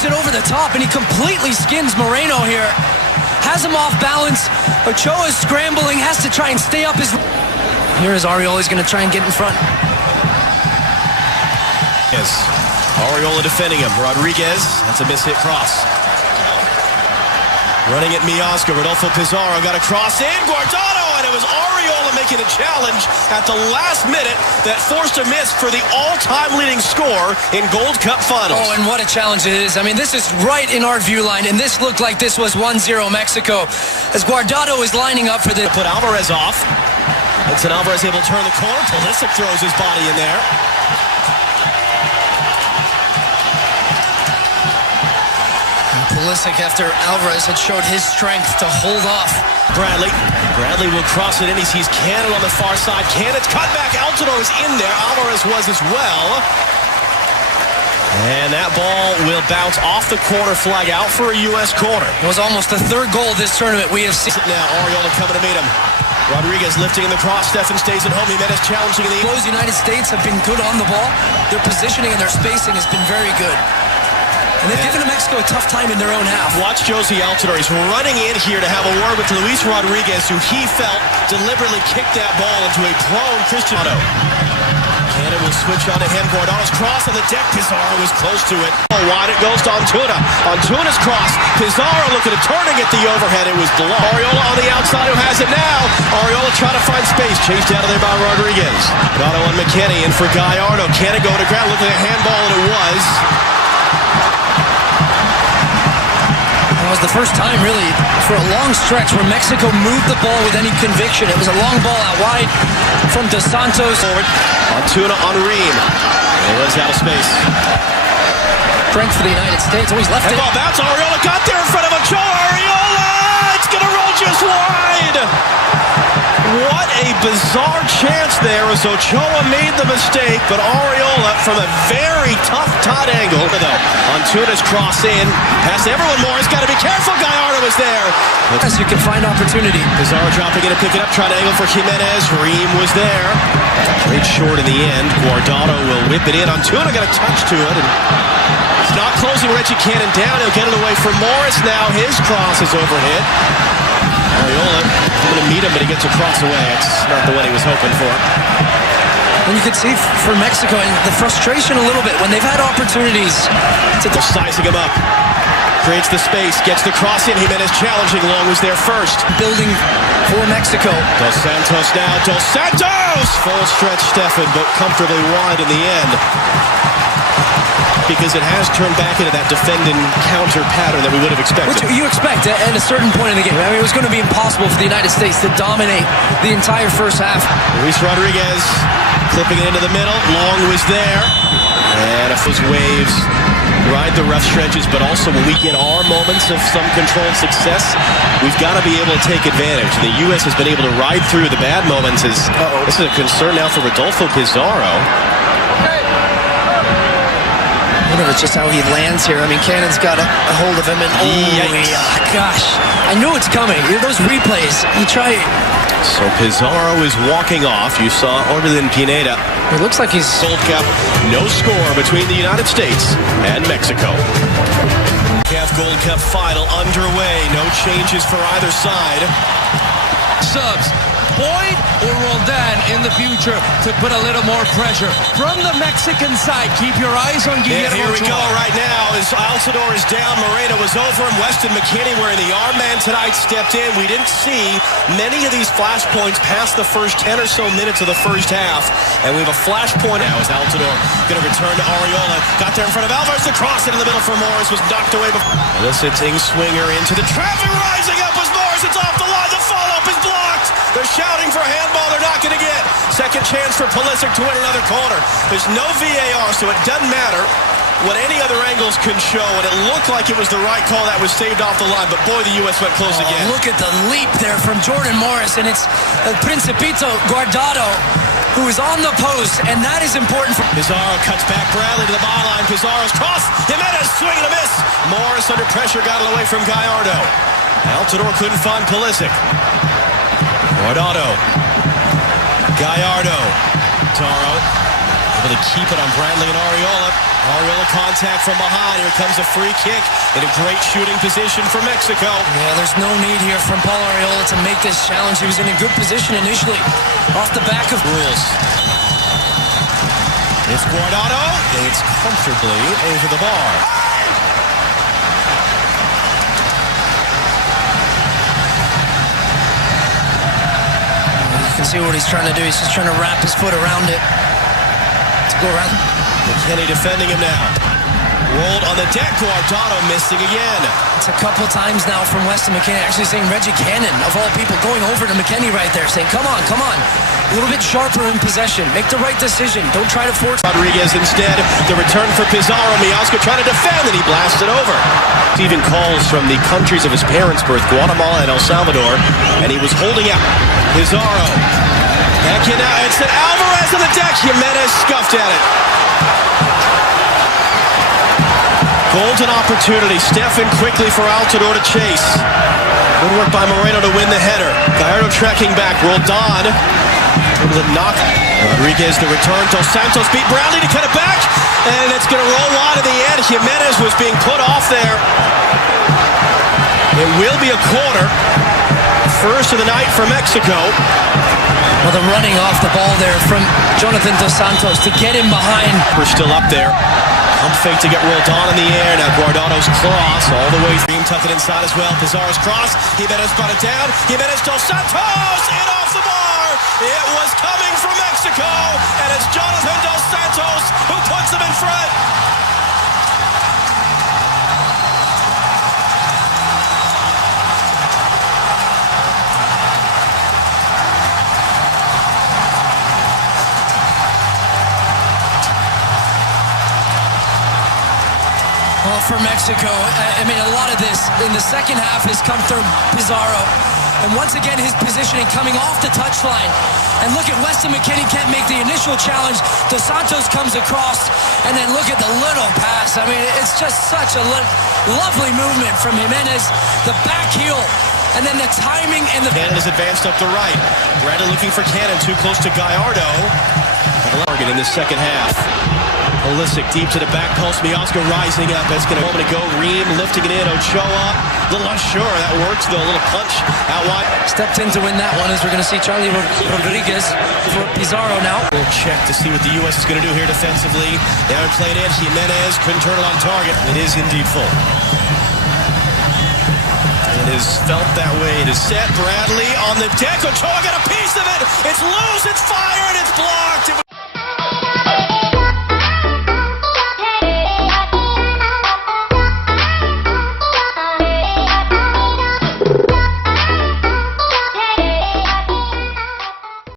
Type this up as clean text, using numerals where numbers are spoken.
works it over the top, and he completely skins Moreno here. Has him off balance. Ochoa's scrambling, has to try and stay up his... Here is Arriola's going to try and get in front. Yes, Arriola defending him. Rodriguez, that's a miss-hit cross. Running at Miazga, Rodolfo Pizarro got a cross in, Guardado, and it was Arriola making a challenge at the last minute that forced a miss for the all-time leading score in Gold Cup finals. Oh, and what a challenge it is. I mean, this is right in our view line, and this looked like this was 1-0 Mexico as Guardado is lining up for the... Put Alvarez off. Edson Alvarez able to turn the corner. Pulisic throws his body in there. Pulisic, after Alvarez had showed his strength to hold off. Bradley will cross it in. He sees Cannon on the far side. Cannon's cut back. Altidore is in there. Alvarez was as well. And that ball will bounce off the corner flag out for a U.S. corner. It was almost the third goal this tournament we have seen. Now Arriola coming to meet him. Rodriguez lifting in the cross. Stefan stays at home. Jimenez challenging in the... Those United States have been good on the ball. Their positioning and their spacing has been very good. And they've given Mexico a tough time in their own half. Watch Josie Altidore. He's running in here to have a word with Luis Rodriguez, who he felt deliberately kicked that ball into a prone Cristiano. Cannon will switch on to him. Guardado's cross on the deck. Pizarro was close to it. Oh, wide it goes to Antuna. Antuna's cross. Pizarro looking to turn and get the overhead. It was below. Arriola on the outside who has it now. Arriola trying to find space. Chased out of there by Rodriguez. Guardado on McKennie in for Gallardo. Cannon going to ground. Looking at a handball, and it was. It was the first time, really, for a long stretch where Mexico moved the ball with any conviction. It was a long ball out wide from Dos Santos. Forward. Antuna on Ream. It was out of space. Strength for the United States. Always left it. Ball bounce. Arriola got there in front of Ochoa. Arriola! It's going to roll just wide. What a bizarre chance there as Ochoa made the mistake, but Arriola from a very tough tight angle. Antuna's cross in, past everyone more. He's got to be careful. Gallardo was there. Yes, you can find opportunity. Pizarro dropping in to pick it up, trying to angle for Jimenez. Ream was there. Played short in the end. Guardado will whip it in. Antuna got a touch to it. And it's not closing Reggie Cannon down. He'll get it away from Morris now. His cross is overhit. Arriola going to meet him, but he gets a cross away. It's not the one he was hoping for. And you could see for Mexico and the frustration a little bit when they've had opportunities to... Sizing him up. Creates the space, gets the cross in. Jimenez challenging. Long was there first. Building for Mexico. Dos Santos now. Dos Santos! Full stretch Stefan, but comfortably wide in the end. Because it has turned back into that defend and counter pattern that we would have expected. Which you expect at a certain point in the game. I mean, it was going to be impossible for the United States to dominate the entire first half. Luis Rodriguez clipping it into the middle. Long was there. And if those waves ride the rough stretches, but also when we get our moments of some controlled success, we've got to be able to take advantage. The U.S. has been able to ride through the bad moments. This is a concern now for Rodolfo Pizarro. I don't know if it's just how he lands here. I mean, Cannon's got a hold of him, and gosh, I know it's coming. Those replays, you try. So Pizarro is walking off. You saw Orbelin Pineda. It looks like he's... Gold Cup, no score between the United States and Mexico. CAF Gold Cup final underway. No changes for either side. Subs. Boyd or Roldan in the future to put a little more pressure from the Mexican side. Keep your eyes on Guillermo. Here we go right now as Altidore is down. Moreno was over him. Weston McKennie wearing the arm man tonight stepped in. We didn't see many of these flashpoints past the first 10 or so minutes of the first half. And we have a flashpoint now as Altidore going to return to Arriola. Got there in front of Alvarez. The cross into the middle for Morris was knocked away before. This hits Swinger into the traffic. Rising up was Morris. It's off the line. The follow-up is blocked. They're shouting for a handball. They're not going to get. Second chance for Pulisic to win another corner. There's no VAR, so it doesn't matter what any other angles can show. And it looked like it was the right call that was saved off the line. But boy, the U.S. went close again. Look at the leap there from Jordan Morris. And it's Principito Guardado who is on the post. And that is important for... Pizarro cuts back Bradley to the byline. Pizarro's cross. Jimenez swing and a miss. Morris under pressure got it away from Gallardo. Altidore couldn't find Pulisic. Guardado. Gallardo. Taro. Able to keep it on Bradley and Arriola. Arriola contact from behind. Here comes a free kick in a great shooting position for Mexico. Yeah, there's no need here from Paul Arriola to make this challenge. He was in a good position initially. Off the back of rules. It's Guardado. It's comfortably over the bar. You can see what he's trying to do. He's just trying to wrap his foot around it. To go around. McKennie defending him now. Rolled on the deck. Guardado missing again. It's a couple times now from Weston McKennie. Actually saying Reggie Cannon, of all people, going over to McKennie right there, saying, come on, come on. A little bit sharper in possession. Make the right decision. Don't try to force. Rodriguez instead. The return for Pizarro. Miazga trying to defend, and he blasted over. Receiving calls from the countries of his parents' birth, Guatemala and El Salvador, and he was holding out. Pizarro. Back in now. It's Alvarez on the deck. Jimenez scuffed at it. Golden opportunity. Stefan quickly for Altidore to chase. Good work by Moreno to win the header. Gallardo tracking back. Roldan. Into the knock. Rodriguez the return. Dos Santos beat Bradley to cut it back. And it's going to roll wide at the end. Jimenez was being put off there. It will be a corner. First of the night for Mexico. Well, the running off the ball there from Jonathan Dos Santos to get him behind. We're still up there. Pump fake to get Roldan in the air. Now Guardado's cross all the way. Beam tucked it inside as well. Pizarro's cross. Jimenez brought it down. Jimenez Dos Santos. In off the bar. It was coming from Mexico. And it's Jonathan Dos Santos who puts them in front. Well, for Mexico, I mean, a lot of this in the second half has come through Pizarro. And once again, his positioning coming off the touchline. And look at Weston McKennie can't make the initial challenge. Dos Santos comes across, and then look at the little pass. I mean, it's just such a lovely movement from Jimenez. The back heel, and then the timing and the... Cannon is advanced up the right. Brandon looking for Cannon, too close to Gallardo. Target in the second half. Pulisic deep to the back post. Miazga rising up. That's going to moment ago. Ream lifting it in. Ochoa. A little unsure. That works though. A little punch out wide. Stepped in to win that one as we're going to see Charlie Rodriguez for Pizarro now. We'll check to see what the U.S. is going to do here defensively. Now it played in. Jimenez couldn't turn it on target. It is indeed full. It is felt that way. It is set. Bradley on the deck. Ochoa got a piece of it. It's loose. It's fired. It's blocked.